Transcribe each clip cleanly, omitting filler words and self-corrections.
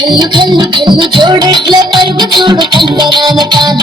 కళ్ళు కళ్ళు జోడెట్ల పరుగు చూడు తందనాన కాన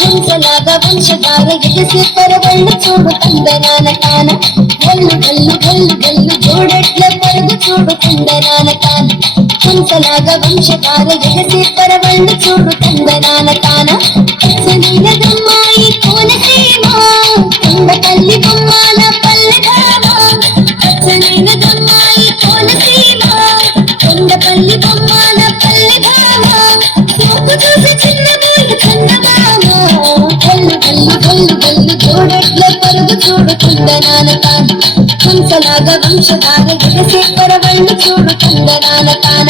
హంసలాగా వంశధార ఎగిసి పరవళ్ళు చూడు తందనాన కాన కళ్ళు కళ్ళు కళ్ళు కళ్ళు జోడెట్ల పరుగు చూడు తందనాన కాన హంసలాగా వంశధార ఎగిసి పరవళ్ళు చూడు తందనాన కాన సనీనదమ్మాయి కోనసీమ కొండ తల్లి బొమ్మాల పల్లెగామ సనీనదమ్మాయి కోనసీమ కొండపల్లి బొమ్మాల పల్లెగామ చూపు చూసి చిన్నబోయి చందమామ కళ్ళు కళ్ళు కళ్ళు కళ్ళు జోడెట్ల పరుగు చూడు కుందనాన కాన హంసలాగా వంశధార ఎగసే పరవళ్ళు చూడు కుందనాన కాన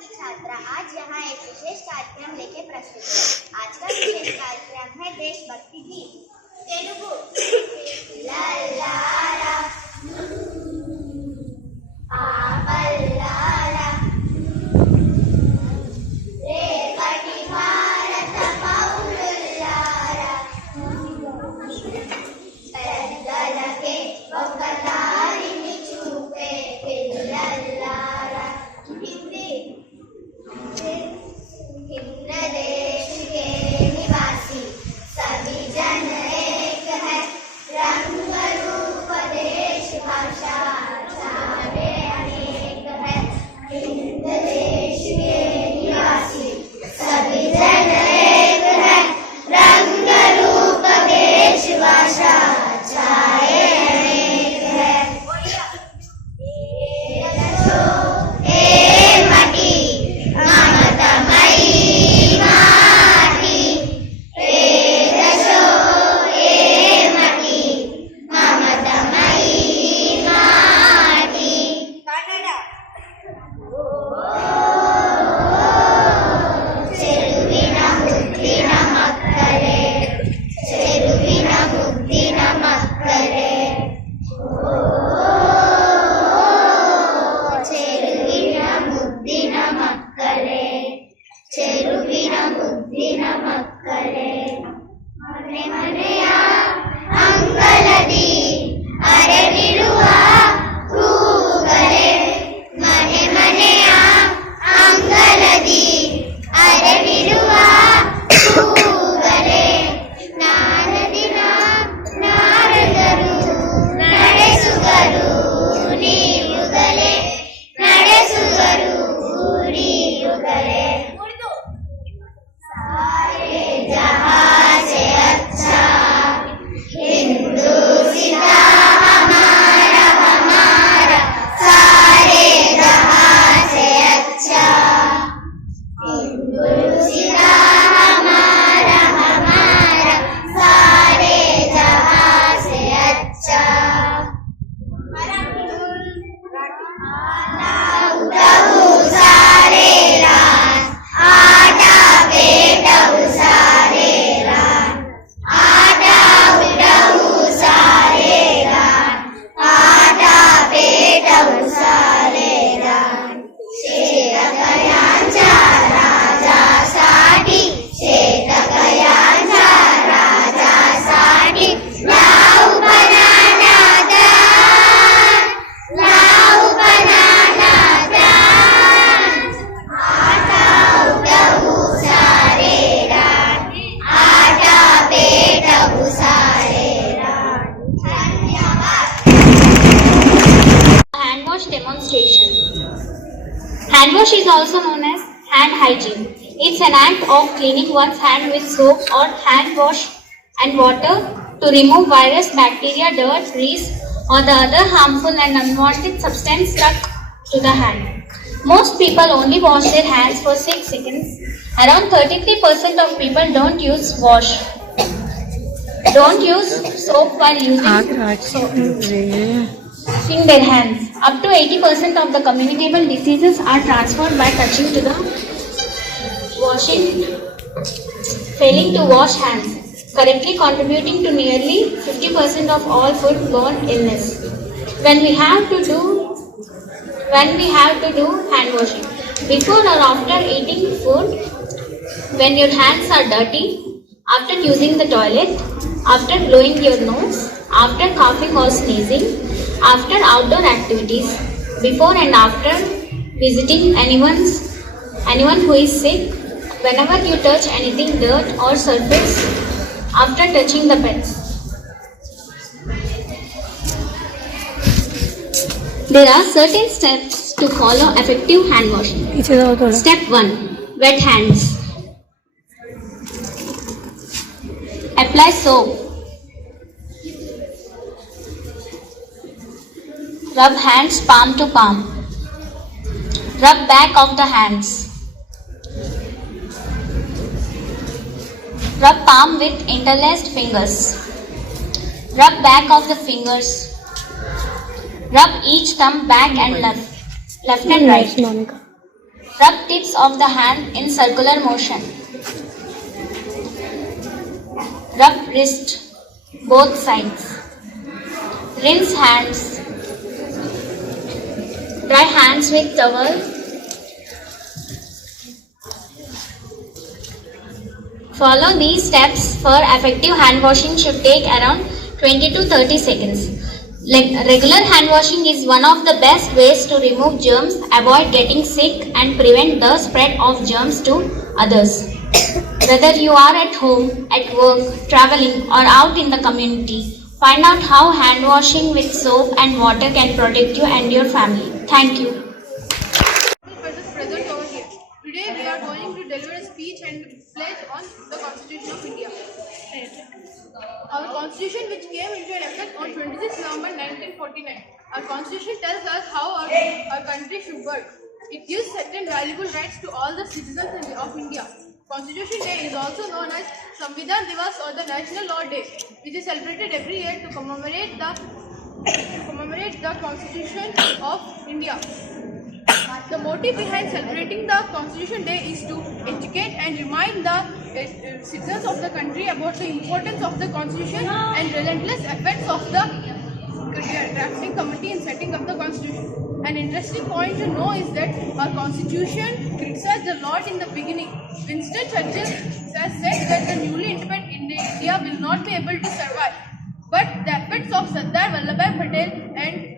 की छात्रा आज यहाँ एक विशेष कार्यक्रम लेके प्रस्तुत है। आज का विशेष कार्यक्रम है देशभक्ति गीत तेलुगु। लल्लारा आपल्लारा రేపటి భారత పౌరులారా పెద్దలకే ఒక దారిని చూపే పిల్లలారా हिंद देश के निवासी सभी जन एक है रंग रूप देश भाषा सारे अनेक है हिंद देश के निवासी सभी जन एक है रंग रूप देश भाषा चाहे अनेक है Demonstration. Hand wash is also known as hand hygiene. It's an act of cleaning one's hand with soap or hand wash and water to remove virus, bacteria, dirt, grease or the other harmful and unwanted substance stuck to the hand. Most people only wash their hands for 6 seconds. Around 33% of people don't use soap while washing their hands. Up to 80% of the communicable diseases are transferred by touching to the failing to wash hands, correctly contributing to nearly 50% of all foodborne illness. When we have to do hand washing, before or after eating food, when your hands are dirty, after using the toilet, after blowing your nose, after coughing or sneezing, after outdoor activities, before and after visiting anyone who is sick, whenever you touch anything dirt or surface, after touching the pets. There are certain steps to follow effective hand washing. Step 1. Wet hands. Apply soap. Rub hands palm to palm. Rub back of the hands. Rub palm with interlaced fingers. Rub back of the fingers. Rub each thumb back and left and right. Rub tips of the hand in circular motion. Rub wrist, both sides. Rinse hands. Dry hands with towel. Follow these steps for effective hand washing should take around 20 to 30 seconds. Regular hand washing is one of the best ways to remove germs, avoid getting sick and prevent the spread of germs to others. Whether you are at home, at work, traveling or out in the community, find out how hand washing with soap and water can protect you and your family. Thank you. Persons present over here. Today we are going to deliver a speech and pledge on the Constitution of India. Our Constitution, which came into effect on 26 November 1949. Our Constitution tells us how our country should work. It gives certain valuable rights to all the citizens of India. Constitution Day is also known as Samvidhan Divas or the National Law Day, which is celebrated every year to commemorate the Constitution of India. The motive behind celebrating the Constitution Day is to educate and remind the citizens of the country about the importance of the Constitution and relentless efforts of the drafting committee in setting up the Constitution. An interesting point to know is that our Constitution criticized a lot in the beginning. Winston Churchill has said that the newly independent India will not be able to survive. But the efforts of Sardar Vallabhbhai Patel and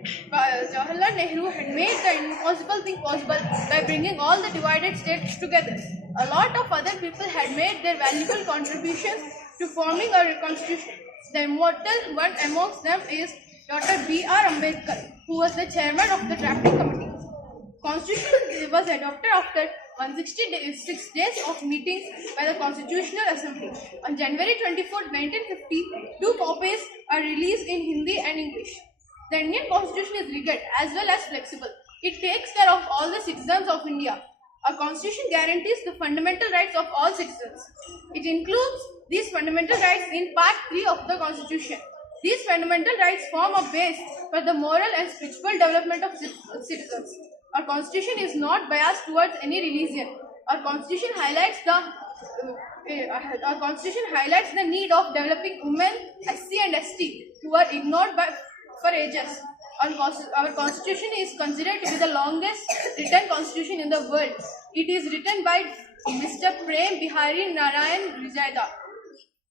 Jawaharlal Nehru had made the impossible thing possible by bringing all the divided states together. A lot of other people had made their valuable contributions to forming our constitution. The immortal one amongst them is Dr. B.R. Ambedkar, who was the chairman of the drafting committee. Constitution was adopted after 166 days of meetings by the Constitutional Assembly. On January 24, 1950, 2 copies are released in Hindi and English. The Indian Constitution is rigid as well as flexible. It takes care of all the citizens of India. Our Constitution guarantees the fundamental rights of all citizens. It includes these fundamental rights in Part 3 of the Constitution. These fundamental rights form a base for the moral and spiritual development of citizens. Our Constitution is not biased towards any religion. Our Constitution highlights the need of developing women, SC and ST, who are ignored for ages. Our Constitution is considered to be the longest written Constitution in the world. It is written by Mr. Prem Bihari Narayan Rijada.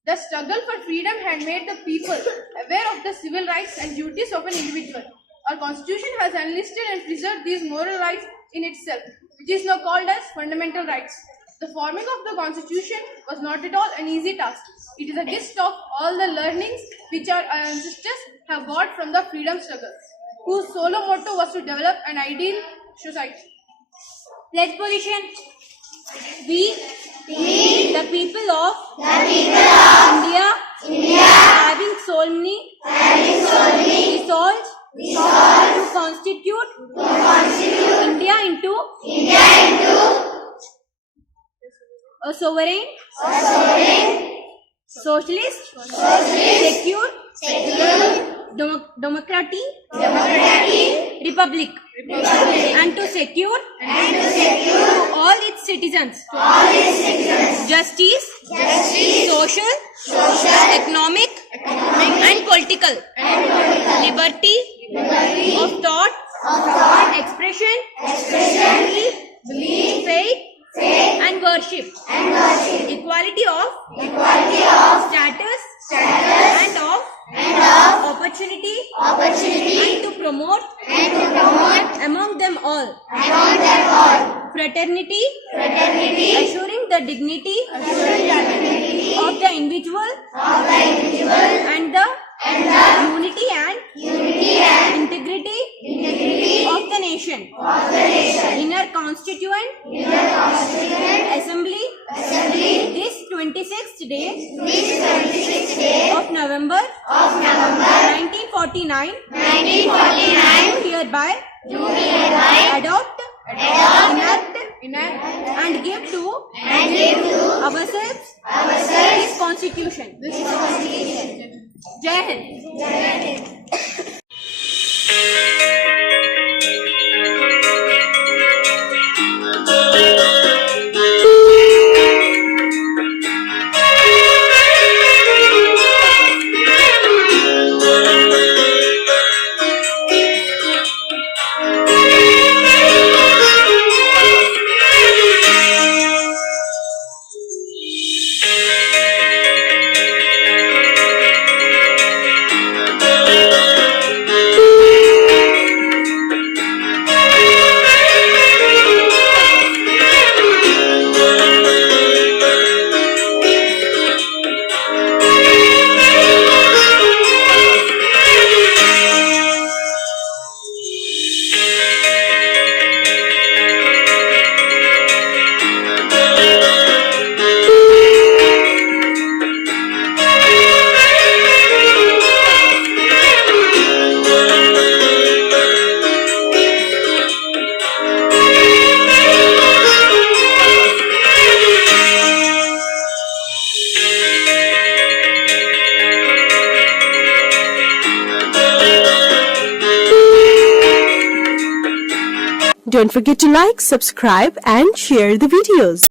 The struggle for freedom had made the people aware of the civil rights and duties of an individual. Our Constitution has enlisted and preserved these moral rights in itself, which is now called as fundamental rights. The forming of the Constitution was not at all an easy task. It is a gift of all the learnings which our ancestors have got from the freedom struggle, whose solo motto was to develop an ideal society. Pledge position. We, the people of India, having solemnly resolved to constitute India into a sovereign, socialist, secure, democratic republic, and to secure to all its citizens justice, social, economic, and political liberty of thought, expression, belief, faith, and worship, equality of status and of opportunity, and to promote among them all fraternity, assuring the dignity of the individual and the unity and integrity of the nation. In our Constituent Assembly, this 26th day of November 1949, hereby adopt, enact, and give to ourselves this Constitution. Jai Hind. Don't forget to like, subscribe and share the videos.